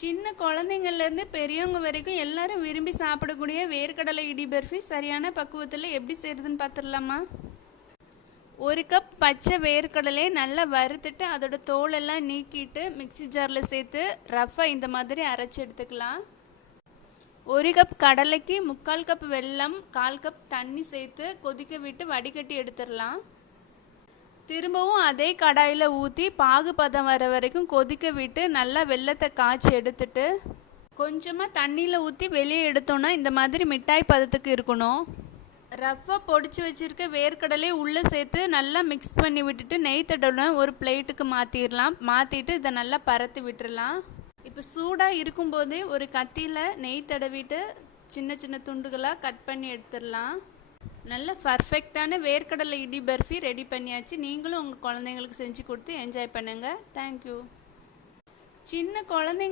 சின்ன குழந்தைங்கள்லேருந்து பெரியவங்க வரைக்கும் எல்லாரும் விரும்பி சாப்பிடக்கூடிய வேர்க்கடலை இடி பர்ஃபி சரியான பக்குவத்தில் எப்படி செய்கிறதுன்னு பார்த்துடலாமா? ஒரு கப் பச்சை வேர்க்கடலை நல்லா வறுத்துட்டு அதோட தோலெல்லாம் நீக்கிட்டு மிக்சி ஜாரில் சேர்த்து ரஃபாக இந்த மாதிரி அரைச்சி எடுத்துக்கலாம். ஒரு கப் கடலைக்கு 3/4 கப் வெல்லம், 1/4 கப் தண்ணி சேர்த்து கொதிக்க விட்டு வடிகட்டி எடுத்துடலாம். திரும்பவும் அதே கடாயில் ஊற்றி பாகு பதம் வர வரைக்கும் கொதிக்க விட்டு நல்லா வெல்லத்தை காய்ச்சி எடுத்துட்டு கொஞ்சமாக தண்ணியில் ஊற்றி வெளியே எடுத்தோன்னா இந்த மாதிரி மிட்டாய் பதத்துக்கு இருக்கணும். ரஃப்பாக பொடிச்சு வச்சுருக்க வேர்க்கடலையை உள்ளே சேர்த்து நல்லா மிக்ஸ் பண்ணி விட்டுட்டு நெய் தடவை ஒரு பிளேட்டுக்கு மாற்றிடலாம். மாற்றிட்டு இதை நல்லா பரத்தி விட்டுடலாம். இப்போ சூடாக இருக்கும்போதே ஒரு கத்தியில் நெய் தடவிட்டு சின்ன சின்ன துண்டுகளாக கட் பண்ணி எடுத்துடலாம். நல்ல பர்ஃபெக்டான வேர்க்கடலை இடி பர்ஃபி ரெடி பண்ணியாச்சு. நீங்களும் உங்கள் குழந்தைங்களுக்கு செஞ்சு கொடுத்து என்ஜாய் பண்ணுங்கள். தேங்க்யூ. சின்ன குழந்தைங்க